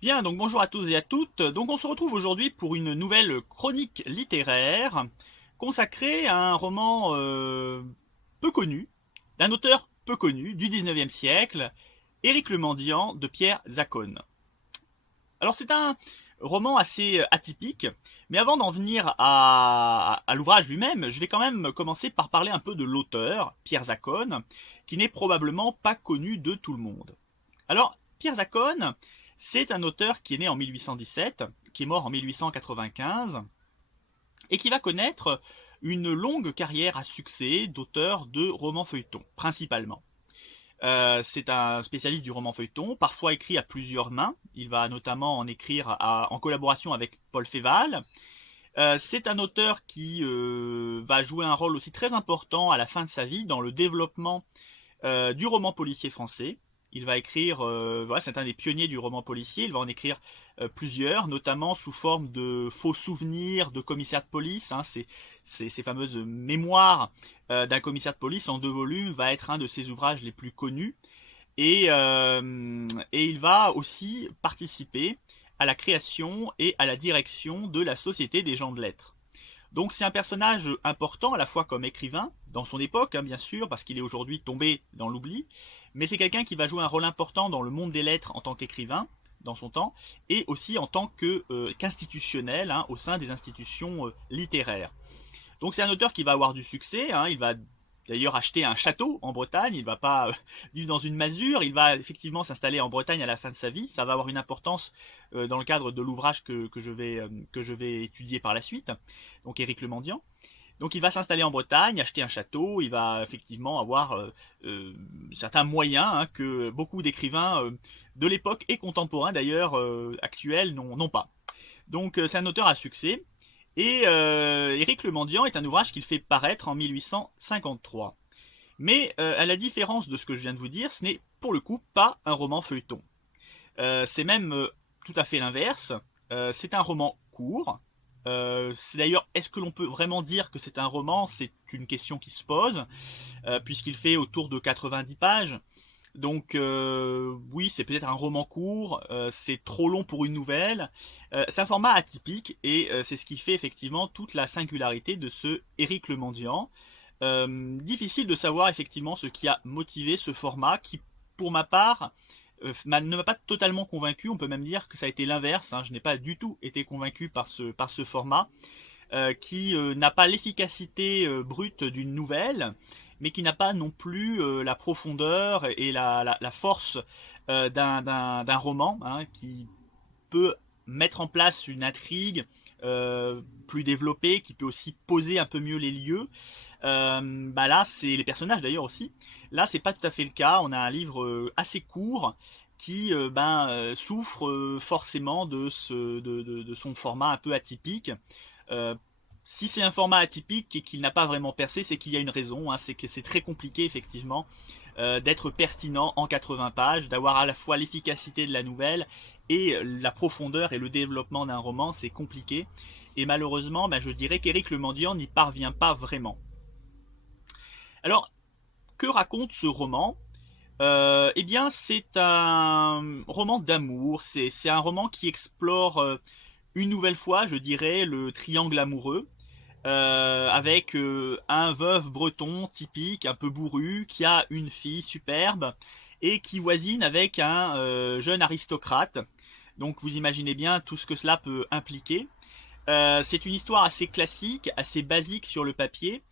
Bien, donc bonjour à tous et à toutes. Donc on se retrouve aujourd'hui pour une nouvelle chronique littéraire consacrée à un roman peu connu, d'un auteur peu connu du 19e siècle, Éric le Mendiant de Pierre Zaccone. Alors c'est un roman assez atypique, mais avant d'en venir à l'ouvrage lui-même, je vais quand même commencer par parler un peu de l'auteur, Pierre Zaccone, qui n'est probablement pas connu de tout le monde. Alors, Pierre Zaccone, c'est un auteur qui est né en 1817, qui est mort en 1895, et qui va connaître une longue carrière à succès d'auteur de romans feuilletons, principalement. C'est un spécialiste du roman feuilleton, parfois écrit à plusieurs mains. Il va notamment en écrire en collaboration avec Paul Féval. C'est un auteur qui va jouer un rôle aussi très important à la fin de sa vie dans le développement du roman policier français. Il va écrire, voilà, c'est un des pionniers du roman policier. Il va en écrire plusieurs, notamment sous forme de faux souvenirs de commissaires de police. Hein. Ces fameuses mémoires d'un commissaire de police en 2 volumes va être un de ses ouvrages les plus connus. Et il va aussi participer à la création et à la direction de la Société des gens de lettres. Donc c'est un personnage important à la fois comme écrivain, dans son époque hein, bien sûr, parce qu'il est aujourd'hui tombé dans l'oubli, mais c'est quelqu'un qui va jouer un rôle important dans le monde des lettres en tant qu'écrivain, dans son temps, et aussi en tant qu'institutionnel hein, au sein des institutions littéraires. Donc c'est un auteur qui va avoir du succès, hein, il va d'ailleurs acheter un château en Bretagne, il ne va pas vivre dans une masure, il va effectivement s'installer en Bretagne à la fin de sa vie, ça va avoir une importance dans le cadre de l'ouvrage que je vais étudier par la suite, donc Éric Le Mendiant. Donc il va s'installer en Bretagne, acheter un château, il va effectivement avoir certains moyens hein, que beaucoup d'écrivains de l'époque et contemporains d'ailleurs actuels n'ont pas. Donc c'est un auteur à succès. Et Éric le Mendiant est un ouvrage qu'il fait paraître en 1853. Mais à la différence de ce que je viens de vous dire, ce n'est pour le coup pas un roman feuilleton. C'est même tout à fait l'inverse. C'est un roman court. C'est d'ailleurs, est-ce que l'on peut vraiment dire que c'est un roman? C'est une question qui se pose, puisqu'il fait autour de 90 pages. Donc oui, c'est peut-être un roman court, c'est trop long pour une nouvelle. C'est un format atypique et c'est ce qui fait effectivement toute la singularité de ce Éric le Mendiant. Difficile de savoir effectivement ce qui a motivé ce format qui, pour ma part, ne m'a pas totalement convaincu. On peut même dire que ça a été l'inverse. Hein. Je n'ai pas du tout été convaincu par ce format qui n'a pas l'efficacité brute d'une nouvelle, mais qui n'a pas non plus la profondeur et la force d'un roman, hein, qui peut mettre en place une intrigue plus développée, qui peut aussi poser un peu mieux les lieux. Bah là, c'est les personnages d'ailleurs aussi. Là, c'est pas tout à fait le cas. On a un livre assez court qui souffre forcément de son format un peu atypique. Euh, Si c'est un format atypique et qu'il n'a pas vraiment percé, c'est qu'il y a une raison. Hein, c'est que c'est très compliqué effectivement d'être pertinent en 80 pages, d'avoir à la fois l'efficacité de la nouvelle et la profondeur et le développement d'un roman, c'est compliqué. Et malheureusement, je dirais qu'Éric Le Mendiant n'y parvient pas vraiment. Alors, que raconte ce roman? Eh bien, c'est un roman d'amour. C'est un roman qui explore une nouvelle fois, je dirais, le triangle amoureux, avec un veuf breton typique, un peu bourru, qui a une fille superbe et qui voisine avec un jeune aristocrate. Donc vous imaginez bien tout ce que cela peut impliquer. C'est une histoire assez classique, assez basique sur le papier,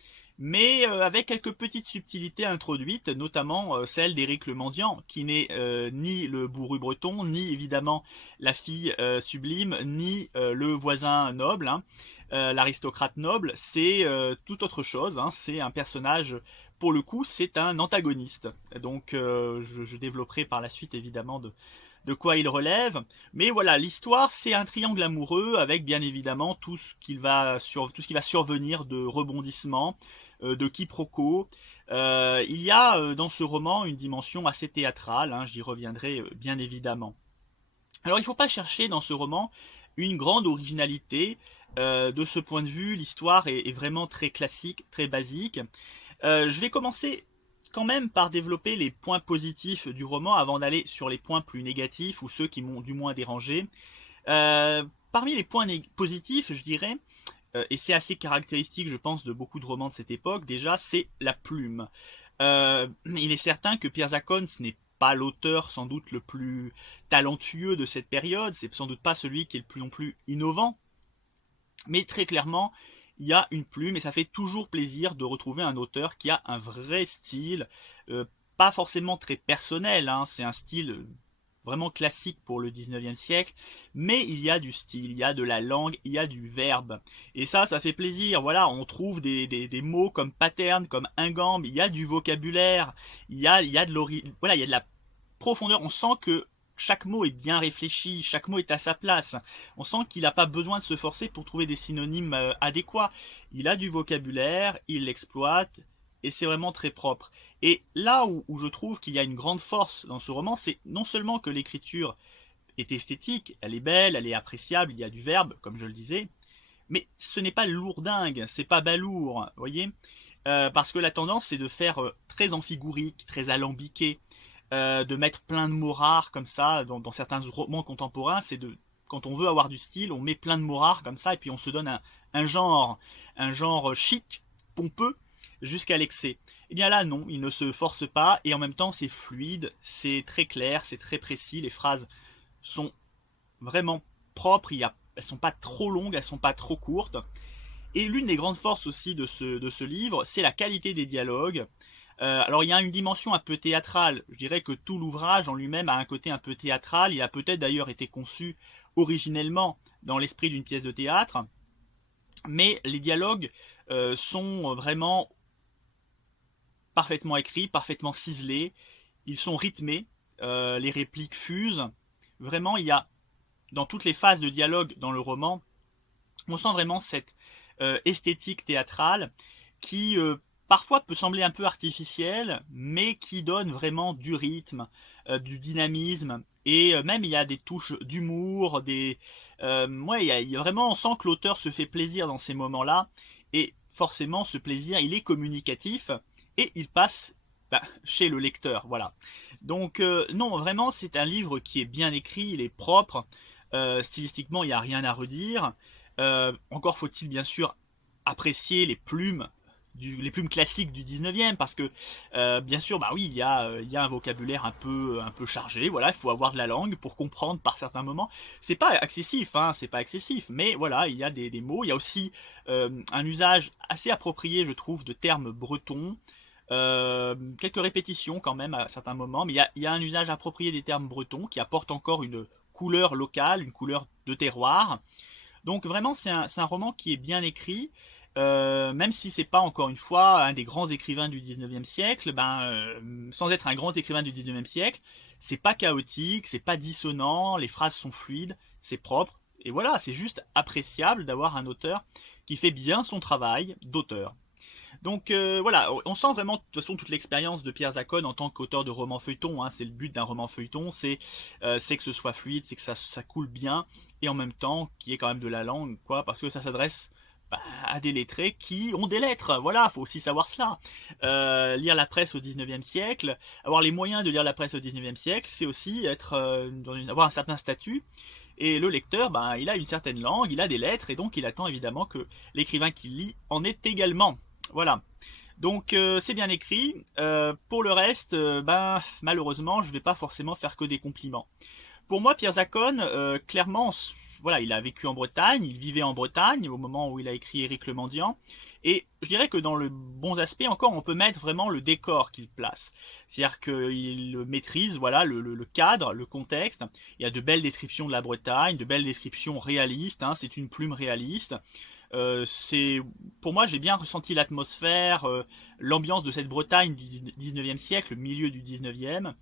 mais avec quelques petites subtilités introduites, notamment celle d'Éric le Mendiant, qui n'est ni le bourru breton, ni évidemment la fille sublime, ni le voisin noble, hein, l'aristocrate noble, c'est tout autre chose, hein, c'est un personnage, pour le coup, c'est un antagoniste. Donc je développerai par la suite évidemment de quoi il relève. Mais voilà, l'histoire, c'est un triangle amoureux avec bien évidemment tout ce qui va survenir de rebondissements, de quiproquos. Il y a dans ce roman une dimension assez théâtrale, hein, j'y reviendrai bien évidemment. Alors il ne faut pas chercher dans ce roman une grande originalité. De ce point de vue, l'histoire est vraiment très classique, très basique. Je vais commencer quand même par développer les points positifs du roman avant d'aller sur les points plus négatifs ou ceux qui m'ont du moins dérangé. Parmi les points positifs, je dirais, et c'est assez caractéristique, je pense, de beaucoup de romans de cette époque, déjà, c'est la plume. Il est certain que Pierre Zaccone, ce n'est pas l'auteur sans doute le plus talentueux de cette période, c'est sans doute pas celui qui est le plus non plus innovant, mais très clairement, il y a une plume et ça fait toujours plaisir de retrouver un auteur qui a un vrai style, pas forcément très personnel, hein, c'est un style vraiment classique pour le 19e siècle, mais il y a du style, il y a de la langue, il y a du verbe. Et ça fait plaisir. Voilà, on trouve des mots comme pattern, comme ingambe, il y a du vocabulaire, il y a de voilà, il y a de la profondeur. On sent que chaque mot est bien réfléchi, chaque mot est à sa place. On sent qu'il n'a pas besoin de se forcer pour trouver des synonymes adéquats. Il a du vocabulaire, il l'exploite, et c'est vraiment très propre. Et là où je trouve qu'il y a une grande force dans ce roman, c'est non seulement que l'écriture est esthétique, elle est belle, elle est appréciable, il y a du verbe, comme je le disais, mais ce n'est pas lourdingue, c'est pas balourd, vous voyez. Parce que la tendance c'est de faire très amphigurique, très alambiqué, de mettre plein de mots rares comme ça dans certains romans contemporains, c'est de quand on veut avoir du style, on met plein de mots rares comme ça et puis on se donne un genre, un genre chic, pompeux, jusqu'à l'excès. Et bien là non, il ne se force pas et en même temps c'est fluide, c'est très clair, c'est très précis, les phrases sont vraiment propres, elles sont pas trop longues, elles sont pas trop courtes. Et l'une des grandes forces aussi de ce livre, c'est la qualité des dialogues. Alors il y a une dimension un peu théâtrale, je dirais que tout l'ouvrage en lui-même a un côté un peu théâtral, il a peut-être d'ailleurs été conçu originellement dans l'esprit d'une pièce de théâtre, mais les dialogues sont vraiment parfaitement écrits, parfaitement ciselés, ils sont rythmés, les répliques fusent, vraiment il y a dans toutes les phases de dialogue dans le roman, on sent vraiment cette esthétique théâtrale qui parfois peut sembler un peu artificielle, mais qui donne vraiment du rythme, du dynamisme, et même il y a des touches d'humour, ouais, il y a vraiment, on sent que l'auteur se fait plaisir dans ces moments-là, et forcément ce plaisir, il est communicatif, et il passe chez le lecteur, voilà. Donc non, vraiment c'est un livre qui est bien écrit, il est propre, stylistiquement il n'y a rien à redire, encore faut-il bien sûr apprécier les plumes classiques du 19e parce que bien sûr bah oui il y a un vocabulaire un peu chargé, voilà, il faut avoir de la langue pour comprendre par certains moments, c'est pas excessif hein, c'est pas excessif, mais voilà il y a des mots, il y a aussi un usage assez approprié je trouve de termes bretons, quelques répétitions quand même à certains moments, mais il y a un usage approprié des termes bretons qui apporte encore une couleur locale, une couleur de terroir. Donc vraiment c'est un roman qui est bien écrit, même si c'est pas encore une fois un des grands écrivains du 19e siècle, sans être un grand écrivain du 19e siècle, c'est pas chaotique, c'est pas dissonant, les phrases sont fluides, c'est propre, et voilà, c'est juste appréciable d'avoir un auteur qui fait bien son travail d'auteur. Donc voilà, on sent vraiment de toute façon toute l'expérience de Pierre Zaccone en tant qu'auteur de romans feuilletons, hein, c'est le but d'un roman feuilleton, c'est que ce soit fluide, c'est que ça coule bien, et en même temps qu'il y ait quand même de la langue, quoi, parce que ça s'adresse à des lettrés qui ont des lettres, voilà, faut aussi savoir cela. Lire la presse au 19e siècle, avoir les moyens de lire la presse au 19e siècle, c'est aussi être, avoir un certain statut, et le lecteur, il a une certaine langue, il a des lettres, et donc il attend évidemment que l'écrivain qui lit en ait également. Voilà. Donc c'est bien écrit. Pour le reste, malheureusement, je ne vais pas forcément faire que des compliments. Pour moi, Pierre Zaccone, clairement, voilà, il a vécu en Bretagne, il vivait en Bretagne au moment où il a écrit Éric le Mendiant. Et je dirais que dans le bons aspects encore, on peut mettre vraiment le décor qu'il place. C'est-à-dire qu'il maîtrise, voilà, le cadre, le contexte. Il y a de belles descriptions de la Bretagne, de belles descriptions réalistes. Hein, c'est une plume réaliste. Pour moi, j'ai bien ressenti l'atmosphère, l'ambiance de cette Bretagne du 19e siècle, le milieu du 19e.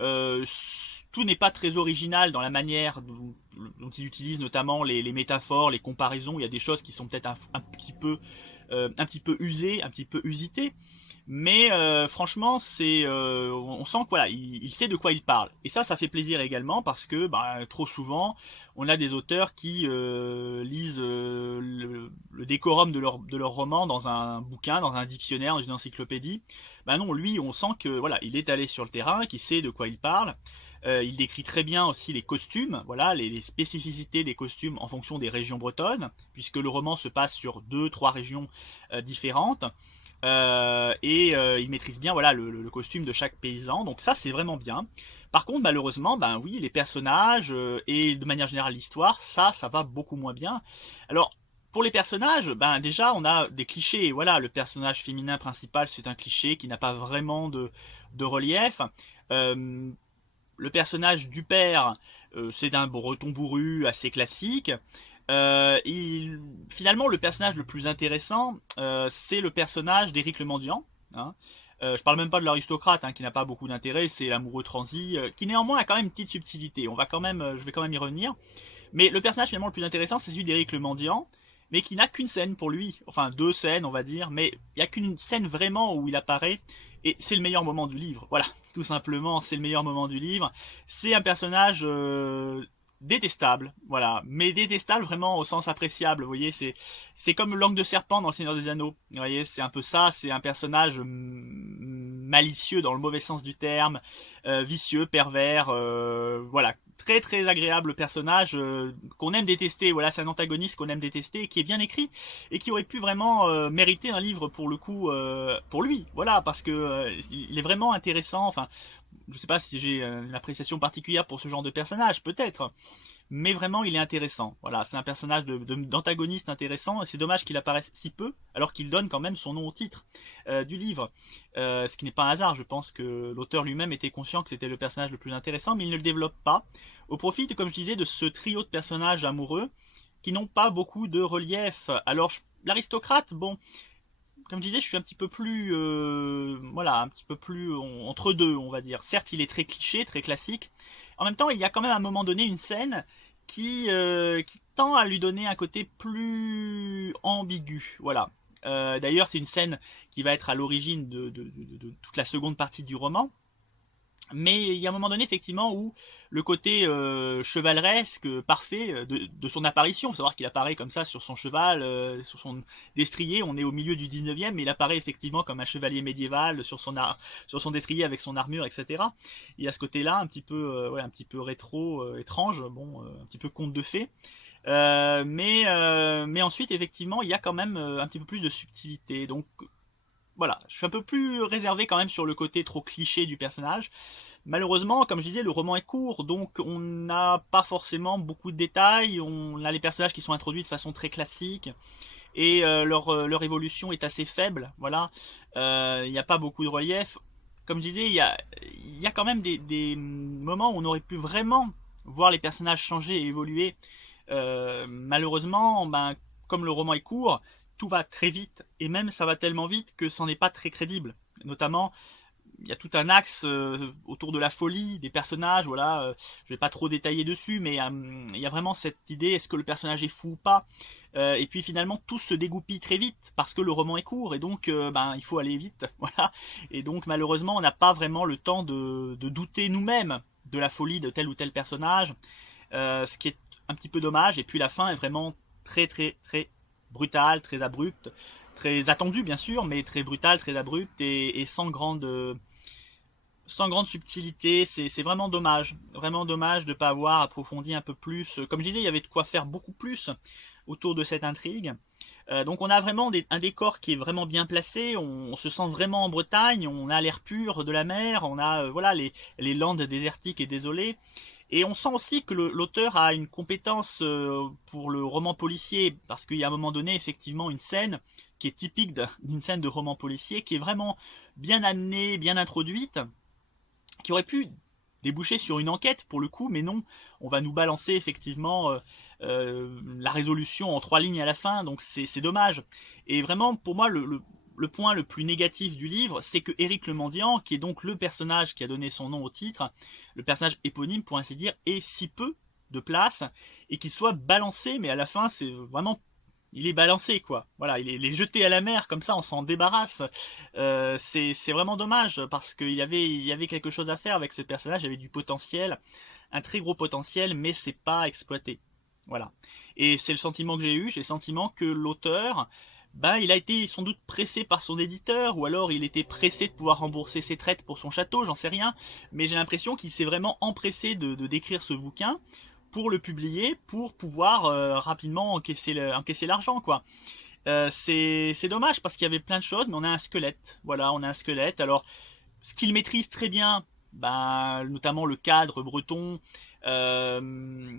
Euh, Tout n'est pas très original dans la manière dont il utilise notamment les métaphores, les comparaisons. Il y a des choses qui sont peut-être un petit peu usées, un petit peu usitées. Mais franchement, on sent que voilà, il sait de quoi il parle. Et ça fait plaisir également parce que bah, trop souvent, on a des auteurs qui lisent le décorum de leur roman dans un bouquin, dans un dictionnaire, dans une encyclopédie. Bah non, lui, on sent que voilà, il est allé sur le terrain, qu'il sait de quoi il parle. Il décrit très bien aussi les costumes, voilà, les spécificités des costumes en fonction des régions bretonnes, puisque le roman se passe sur deux, trois régions différentes. Il maîtrise bien voilà le costume de chaque paysan, donc ça c'est vraiment bien. Par contre malheureusement ben oui les personnages et de manière générale l'histoire ça va beaucoup moins bien. Alors pour les personnages ben déjà on a des clichés, voilà le personnage féminin principal c'est un cliché qui n'a pas vraiment de relief. Euh, le personnage du père, c'est un breton bourru assez classique. Finalement, le personnage le plus intéressant, c'est le personnage d'Éric le Mendiant. Hein. Je parle même pas de l'aristocrate, hein, qui n'a pas beaucoup d'intérêt, c'est l'amoureux transi, qui néanmoins a quand même une petite subtilité. Je vais quand même y revenir. Mais le personnage finalement le plus intéressant, c'est celui d'Éric le Mendiant, mais qui n'a qu'une scène pour lui, enfin deux scènes, on va dire, mais il n'y a qu'une scène vraiment où il apparaît, et c'est le meilleur moment du livre. Voilà, tout simplement, c'est le meilleur moment du livre. C'est un personnage détestable, voilà, mais détestable vraiment au sens appréciable. Vous voyez, c'est comme Langue de serpent dans Le Seigneur des Anneaux. Vous voyez, c'est un peu ça. C'est un personnage malicieux dans le mauvais sens du terme, vicieux, pervers, voilà, très très agréable personnage qu'on aime détester. Voilà, c'est un antagoniste qu'on aime détester, qui est bien écrit et qui aurait pu vraiment mériter un livre pour le coup pour lui. Voilà, parce que il est vraiment intéressant. Enfin, je sais pas si j'ai une appréciation particulière pour ce genre de personnage, peut-être, mais vraiment il est intéressant. Voilà, c'est un personnage d'antagoniste intéressant, et c'est dommage qu'il apparaisse si peu, alors qu'il donne quand même son nom au titre du livre. Ce qui n'est pas un hasard, je pense que l'auteur lui-même était conscient que c'était le personnage le plus intéressant, mais il ne le développe pas, au profit, comme je disais, de ce trio de personnages amoureux qui n'ont pas beaucoup de relief. Alors, l'aristocrate, bon, comme je disais, je suis un petit peu plus, voilà, un petit peu plus entre deux, on va dire. Certes, il est très cliché, très classique. En même temps, il y a quand même à un moment donné une scène qui tend à lui donner un côté plus ambigu. Voilà. D'ailleurs, c'est une scène qui va être à l'origine de toute la seconde partie du roman. Mais il y a un moment donné, effectivement, où le côté chevaleresque, parfait de son apparition, il faut savoir qu'il apparaît comme ça sur son cheval, sur son destrier, on est au milieu du 19e, mais il apparaît effectivement comme un chevalier médiéval sur son destrier avec son armure, etc. Il y a ce côté-là, un petit peu, ouais, un petit peu rétro, étrange, bon, un petit peu conte de fées. Mais ensuite, effectivement, il y a quand même un petit peu plus de subtilité. Donc, voilà, je suis un peu plus réservé quand même sur le côté trop cliché du personnage. Malheureusement, comme je disais, le roman est court, donc on n'a pas forcément beaucoup de détails. On a les personnages qui sont introduits de façon très classique et leur évolution est assez faible. Voilà, il n'y a pas beaucoup de relief. Comme je disais, il y a quand même des moments où on aurait pu vraiment voir les personnages changer et évoluer. Malheureusement, ben, comme le roman est court, tout va très vite et même ça va tellement vite que c'en est pas très crédible. Notamment, il y a tout un axe autour de la folie des personnages, voilà, je vais pas trop détailler dessus, mais il y a vraiment cette idée, est-ce que le personnage est fou ou pas. Et puis finalement tout se dégoupille très vite parce que le roman est court et donc ben, il faut aller vite, voilà. Et donc malheureusement on n'a pas vraiment le temps de douter nous-mêmes de la folie de tel ou tel personnage, ce qui est un petit peu dommage. Et puis la fin est vraiment très très très brutale, très abrupte, très attendue bien sûr, mais très brutale, très abrupte et sans grande subtilité. C'est vraiment dommage de ne pas avoir approfondi un peu plus. Comme je disais, il y avait de quoi faire beaucoup plus autour de cette intrigue. Donc on a vraiment un décor qui est vraiment bien placé, on se sent vraiment en Bretagne, on a l'air pur de la mer, on a voilà les landes désertiques et désolées. Et on sent aussi que l'auteur a une compétence pour le roman policier, parce qu'il y a à un moment donné effectivement une scène qui est typique d'une scène de roman policier, qui est vraiment bien amenée, bien introduite, qui aurait pu déboucher sur une enquête pour le coup, mais non, on va nous balancer effectivement la résolution en 3 lignes à la fin, donc c'est dommage. Et vraiment, pour moi, le point le plus négatif du livre, c'est que Éric le Mendiant, qui est donc le personnage qui a donné son nom au titre, le personnage éponyme pour ainsi dire, ait si peu de place et qu'il soit balancé, mais à la fin c'est vraiment il est balancé, quoi. Voilà, il est jeté à la mer, comme ça on s'en débarrasse. C'est vraiment dommage, parce il y avait quelque chose à faire avec ce personnage, il y avait du potentiel, un très gros potentiel, mais c'est pas exploité. Voilà. Et c'est le sentiment que j'ai le sentiment que l'auteur, ben, il a été sans doute pressé par son éditeur, ou alors il était pressé de pouvoir rembourser ses traites pour son château, j'en sais rien, mais j'ai l'impression qu'il s'est vraiment empressé de d'écrire ce bouquin pour le publier, pour pouvoir rapidement encaisser l'argent, quoi. C'est dommage parce qu'il y avait plein de choses, mais on a un squelette. Voilà, on a un squelette. Alors, ce qu'il maîtrise très bien, bah, notamment le cadre breton, euh,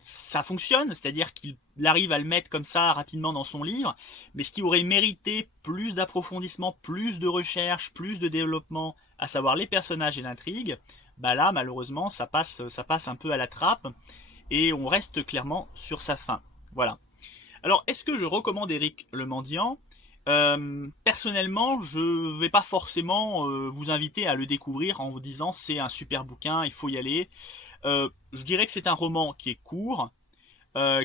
ça fonctionne, c'est-à-dire qu'il arrive à le mettre comme ça rapidement dans son livre, mais ce qui aurait mérité plus d'approfondissement, plus de recherche, plus de développement, à savoir les personnages et l'intrigue, bah là malheureusement ça passe un peu à la trappe et on reste clairement sur sa fin. Voilà. Alors, est-ce que je recommande Éric le Mendiant? Personnellement, je vais pas forcément vous inviter à le découvrir en vous disant c'est un super bouquin, il faut y aller. Je dirais que c'est un roman qui est court,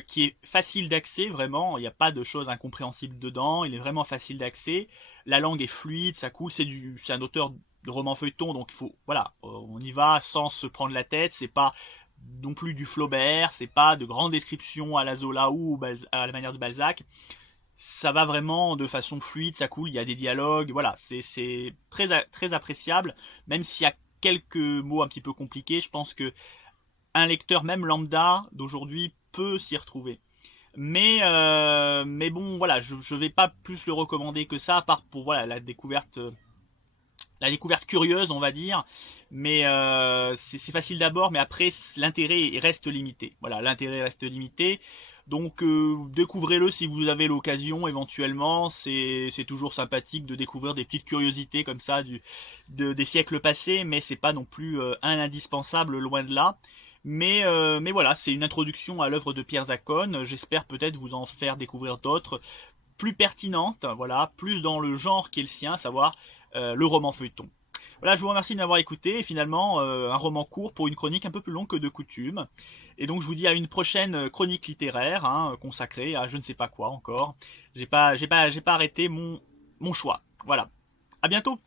qui est facile d'accès, vraiment. Il n'y a pas de choses incompréhensibles dedans. Il est vraiment facile d'accès. La langue est fluide, ça coule. C'est un auteur de roman feuilleton, donc il faut, voilà, on y va sans se prendre la tête. C'est pas non plus du Flaubert, c'est pas de grandes descriptions à la Zola ou à la manière de Balzac. Ça va vraiment de façon fluide, ça coule. Il y a des dialogues, voilà, c'est très appréciable, même s'il y a quelques mots un petit peu compliqués. Je pense que un lecteur même lambda d'aujourd'hui peut s'y retrouver. Mais bon, voilà, je vais pas plus le recommander que ça, à part pour voilà la découverte curieuse, on va dire. Mais c'est facile d'abord, mais après l'intérêt reste limité. Voilà, l'intérêt reste limité. Donc découvrez-le si vous avez l'occasion éventuellement. C'est toujours sympathique de découvrir des petites curiosités comme ça des siècles passés, mais c'est pas non plus un indispensable, loin de là. Mais voilà, c'est une introduction à l'œuvre de Pierre Zacon. J'espère peut-être vous en faire découvrir d'autres plus pertinentes, voilà, plus dans le genre qui est le sien, à savoir le roman feuilleton. Voilà, je vous remercie de m'avoir écouté. Et finalement, un roman court pour une chronique un peu plus longue que de coutume. Et donc, je vous dis à une prochaine chronique littéraire, hein, consacrée à je ne sais pas quoi encore. J'ai pas arrêté mon choix. Voilà. À bientôt.